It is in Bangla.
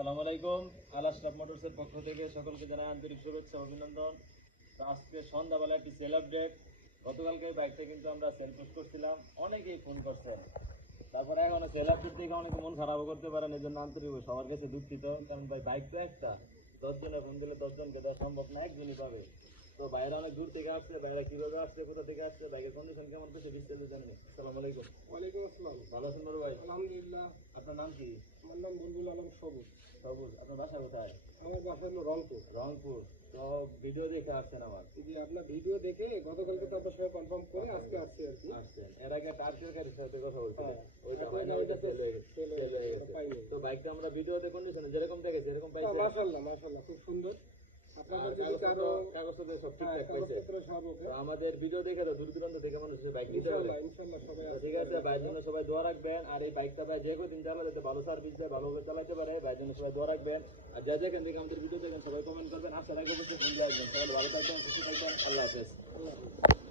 আসসালামু আলাইকুম। আল আশরাফ মোটরসের পক্ষ থেকে সকলকে জানাই আন্তরিক শুভেচ্ছা অভিনন্দন। তো আজকে সন্ধ্যাবেলা একটি সেল আপডেট। গতকালকে বাইকটা কিন্তু আমরা সেল পোস্ট করছিলাম, অনেকেই ফোন করছেন। তারপরে এখন সেল আপডেট থেকে অনেকে মন খারাপও করতে পারেন, এই জন্য আন্তরিক সবার কাছে দুঃখিত। কারণ ভাই বাইক তো একটা, 10 জনে ফোন দিলে 10 জনকে দেওয়া সম্ভব না, একজনই পাবে। তো বাইরে অনেক দূর থেকে আসছে, বাইরে কিভাবে আসছে, কোথা থেকে আসছে, বাইকের কন্ডিশন কেমন পেয়েছে বিস্তারিত জানেন। আসসালামু আলাইকুম। ওয়ালাইকুম আসসালাম। ভালো আছেন বড় ভাই? আলহামদুলিল্লাহ। আপনার নাম কি? আমার নাম বুলবুল আলম সবুজ। সবুজ। আপনার বাসা কোথায়? আমার বাসা হলো রংপুর। রংপুর। তো ভিডিও দেখে আসছেন আমার? জি, আপনার ভিডিও দেখে গতকালকে তো আপনার সঙ্গে কনফার্ম করে আজকে আসছি আর কি। আসছেন। এর আগে টার্গেটের সাথে কথা বলছিলেন, হ্যাঁ, ওইটা এখন হয় না, ওইটা গাড়িটা তো সেল হয়ে গেছে। sell হয়ে সেল হয়ে গেছে, গেছে। পাইনি। তো বাইকটা আমরা ভিডিওতে কন্ডিশনে যেরকম দেখেছি এরকম পাইছি। মাশাআল্লাহ মাশাআল্লাহ, খুব সুন্দর। আপনাদের যদি কারো কাগজপত্র সব হ্যাঁ, ঠিকঠাক পাইছে। কাগজপত্র সব ওকে। তো আমাদের ভিডিও দেখে তো দূর দূরান্ত থেকে মানুষ বাইক নিতে পারবে। ইনশাআল্লাহ ইনশাআল্লাহ সবাই তো আসবে। ঠিক আছে, ভাইয়ের জন্য সবাই দোয়া রাখবেন। আর এই বাইকটা ভাই যে কদিন চালাতে ভালো সার্ভিস দেয়, ভালোভাবে চালাতে পারে, ভাইয়ের জন্য সবাই দোয়া রাখবেন। আর যা যেখান থেকে আমাদের ভিডিও দেখেন সবাই কমেন্ট করবেন, আসার আগে অবশ্যই ফোন দিয়ে আসবেন। সবাই ভালো থাকবেন, সুস্থ থাকবেন। আল্লাহ হাফেজ। আল্লাহ হাফেজ।